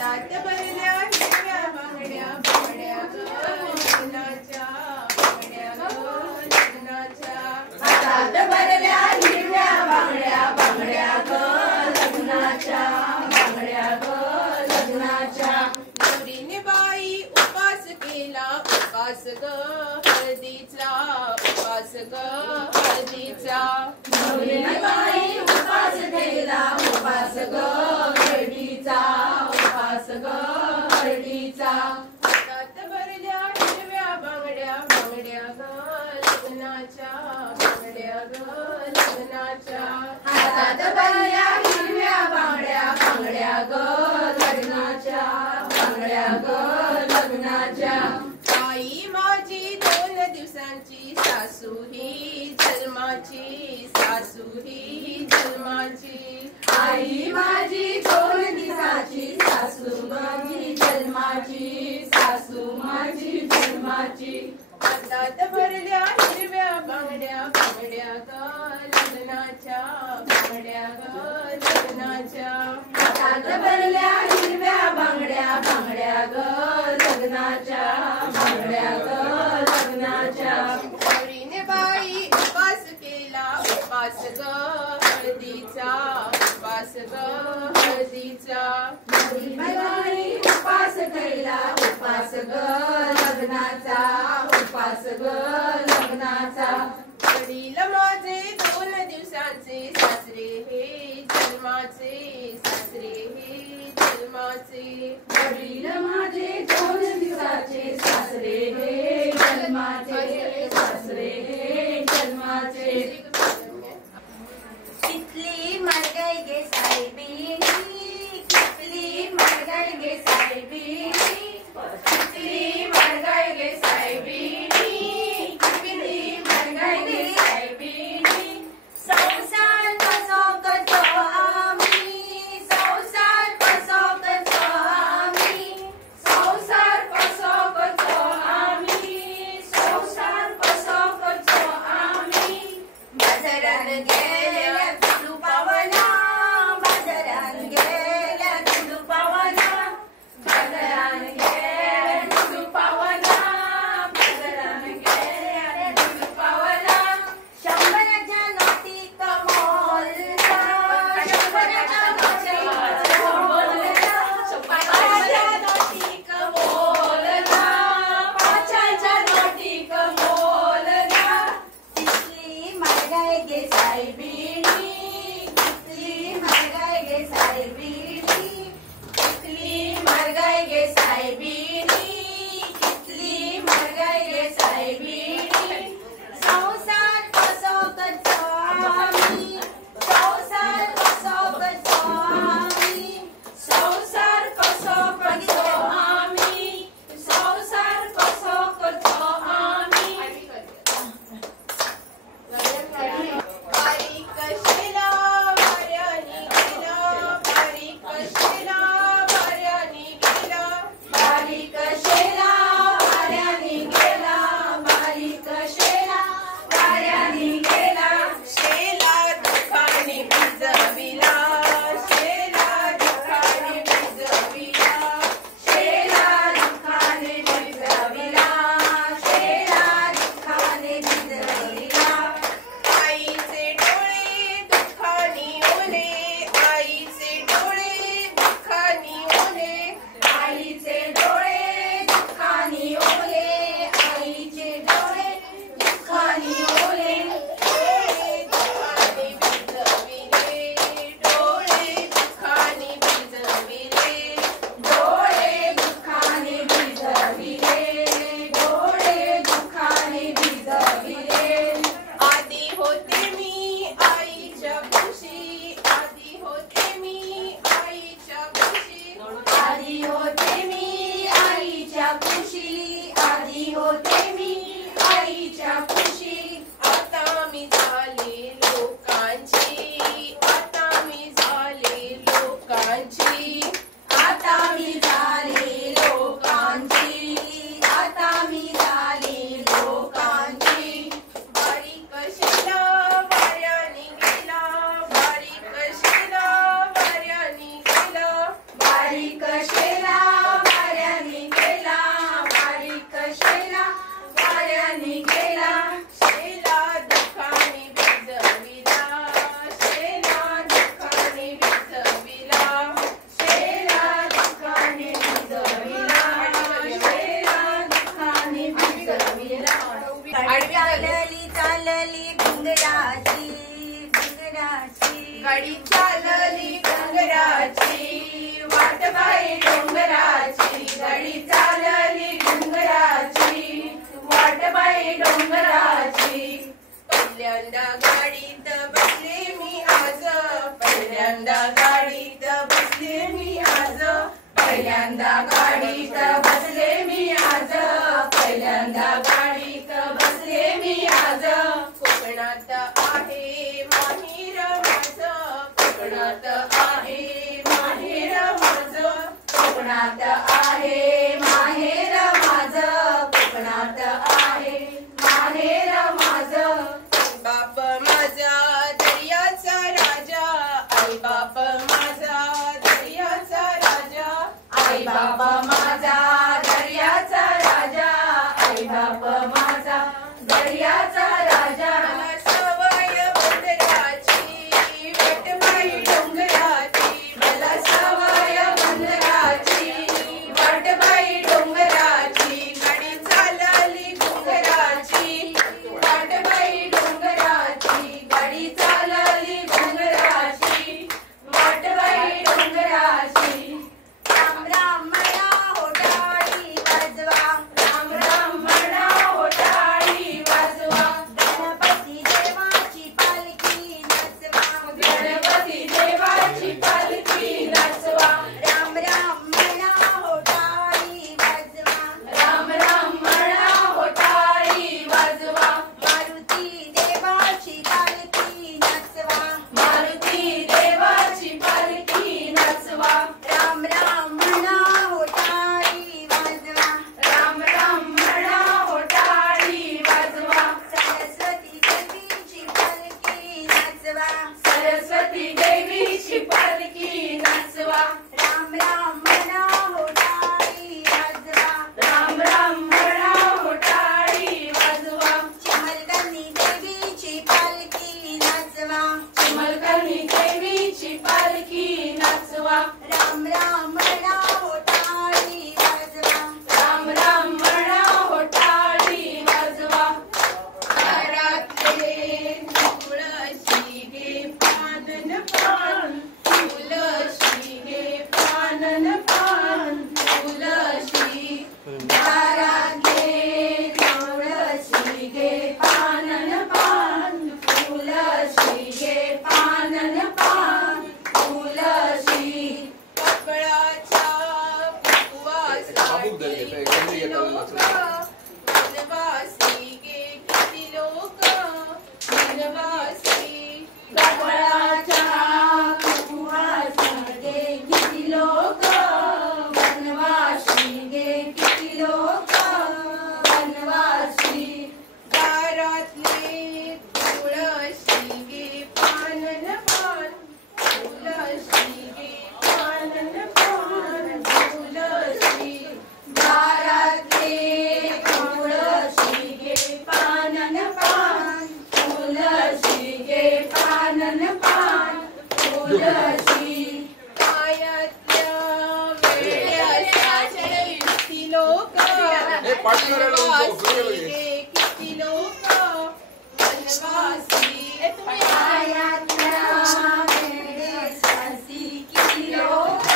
हातात भरल्या हिरव्या बांगड्या बांगड्या ग लग्नाच्या बांगड्या ग लग्नाच्या हातात भरल्या हिरव्या बांगड्या बांगड्या ग लग्नाच्या बांगड्या ग लग्नाच्या नवरीने बाई उपास केला उपास ग हळदीचा उपास ग हळदीचा नवरीने बाई उपास केला उपास ग हळदीचा उपास ग हळदीचा हातात भरल्या हिरव्या बांगड्या बांगड्या ग लग्नाच्या बांगड्या ग लग्नाच्या हातात भरल्या हिरव्या बांगड्या बांगड्या ग लग्नाच्या बांगड्या ग लग्नाच्या आई माझी 2 दिवसांची सासू ही जन्माची सासू ही जन्माची आई माझी 2 दिवसाची सासू माझी जन्माची सासू माझी जन्माची हातात भरल्या हिरव्या बांगड्या बांगड्या ग लग्नाच्या बांगड्या ग लग्नाच्या हातात भरल्या हिरव्या बांगड्या बांगड्या ग लग्नाच्या बांगड्या ग लग्नाच्या नवरीने बाई उपास केला उपास ग हळदीचा उपास ग हळदीचा बाई उपास केला उपास ग लग्नाचा उपास ग लग्नाचा वडील माझे 2 दिवसांचे सासरे हे जन्माचे सासरे हे जन्माचे वडील माझे 2 दिवसाचे सासरे हे जन्माचे सासरे हे जन्माचे कितली मर गई गे साहेबीनी कितली मर गई गे साहेबीनी कितली मर गई गे साहेबीनी कितली मर गई गे साहेबीनी संसार कसो करतो आम्ही संसार कसो करतो आम्ही संसार कसो करतो आम्ही संसार कसो करतो आम्ही बाजारात गेल्या तुलू पावना बाजारात गेल्या तुलू पावना बाजारात गेल्या तुलू पावना बाजारात गेल्या तुलू पावना शंभराच्या नोटी कमोलला शंभराच्या नोटी कमोलला पाचच्या नोटी कमोलला पाचच्या नोटी कमोलला कितली महागाई गे साहेबीनी कितली महागाई गे साहेबीनी कितली महागाई गे साहेबीनी कितली महागाई गे साहेबीनी संसार कसो करतो आम्ही संसार कसो करतो आम्ही संसार कसो करतो आम्ही संसार कसो करतो आम्ही बारीक कशेला वाऱ्याने गेला बारीक कशेला वाऱ्याने गेला बारीक शेला वाऱ्याने गेला बारीक शेला वाऱ्याने गेला शेला दुखाने भिजविला शेला दुखाने भिजविला शेला दुखाने भिजविला शेला दुखाने भिजविला आईचे डोळे दुःखाने ओले आईचे डोळे दुःखाने ओले आईचे डोळे दुःखाने ओले आईचे डोळे दुःखाने ओले डोळे दुःखाने भिजविले डोळे दुःखाने भिजविले डोळे दुःखाने भिजविले आधी होते मी आईच्या कुशी आधी होते मी आईच्या कुशी आधी होते मी आईच्या कुशी आधी होते मी आईच्या कुशी आता मी झाले लोकांची आता मी झाले लोकांची आता मी झाले लोकांची आता मी झाले लोकांची बारीक शेला वाऱ्याने गेला बारीक शेला वाऱ्याने गेला बारीक शेला गाडी चालली डोंगराची वाट बाई डोंगराची गाडी चालली डोंगराची वाट बाई डोंगराची पहिल्यांदा गाडीत बसले मी आज पहिल्यांदा गाडीत बसले मी आज पहिल्यांदा गाडीत बसले मी आज पहिल्यांदा गाडीत बसले मी आज कोकणात आहे माहेर माझं कोकणात आहे माहेर माझं कोकणात आहे माहेर माझं कोकणात आहे माहेर माझं बाप माझा दर्याचा राजा आई बाप माझा दर्याचा राजा आई बाप माझा दर्याचा राजा आई बाप माझा दर्याचा राजा सवय बंदराची वाटबाई डोंगराची मला सवय बंदराची वाटबाई डोंगराची गाडी चालली डोंगराची वाटबाई डोंगराची गाडी चालली डोंगराची वाटबाई डोंगराची राम राम म्हणा होटाळी वाजवा राम राम म्हणा होटाळी वाजवा गणपती देवाची पालखी नचवा गणपती देवाची पालखी नाचवा राम राम म्हणा होटाळी वाजवा राम राम म्हणा होटाळी वाजवा मारुती देवाची पालखी नचवा मारुती देवाची पालखी नाचवा राम राम म्हणा होटाळी वाजवा राम राम म्हणा होटाळी वाजवा सरस्वती देवीची पालखी नचवा सरस्वती देवीची पालखी नाचवा राम राम म्हणा होटाळी वाजवा राम राम म्हणा होटाळी वाजवा चिमलकरणी देवीची पालखी नचवा चिमलकरणी देवीची पालखी नाचवा राम राम म्हणा होटाळी वाजवा राम राम म्हणा होटाळी वाजवा घरातले तुळशी गे पानन पान तुळशी गे पानन पान तुळशी दारातले तुळशी गे पानन पान तुळशी गे पानन पान तुळशी कपळाच्या उपवासाचे किती लोक वनवासी गे किती लोक वनवासी कपळाच्या उपवासाचे किती लोक वनवासी गे किती लोक वनवासी दारातले तुळशी गे पानन पान तुळशी गे पानन पान तुळशी दारातले तुळशी गे पानन पान तुळशी गे पानन पान तुळशी पायातल्या वेड्यासाचे किती लोक वनवासी गे किती लोक वनवासी पायातल्या वेडेसासी किती लोक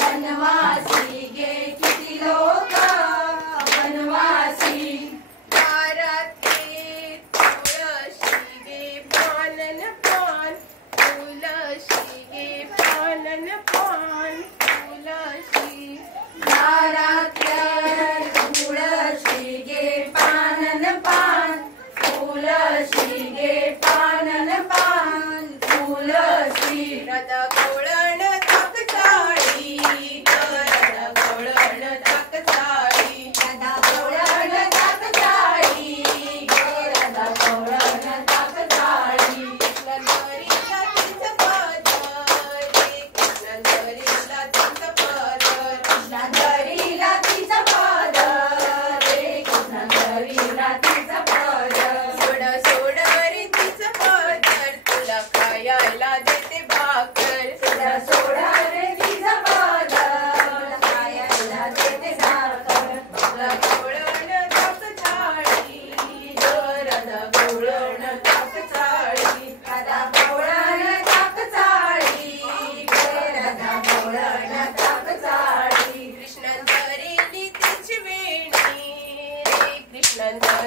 वनवासी गे किती लोक वनवासी दारातले तुळशी गे पानन पान तुळशी गे पानन पान तुळशी दारातल्या तुळशी गे पानन पान तुळशी गे पानन पान तुळशी रथ कोळण तकटाळी रथ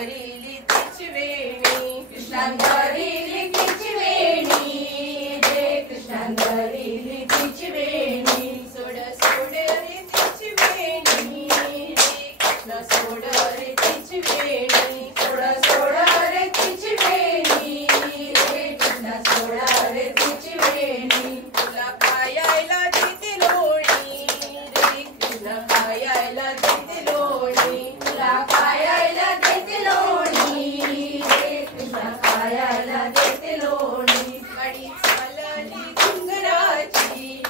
धरिली तिची वेणी कृष्णान धरिली तिची वेणी रे कृष्णान धरिली तिची वेणी सोड सोड रे तिची वेणी रे कृष्ण सोड रे तिची वेणी सोड सोड रे तिची वेणी रे कृष्ण सोड रे तिची वेणी तुला खायला देते लोणी रे कृष्ण खायला देते लोणी तुला खायला देते लोणी रे कृष्ण खायला देते लोणी गाडी चालली डोंगराची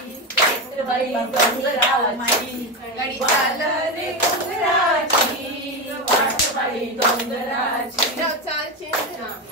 बाई डोंगराची गाडी चालली डोंगराची वाट बाई डोंगराची चाल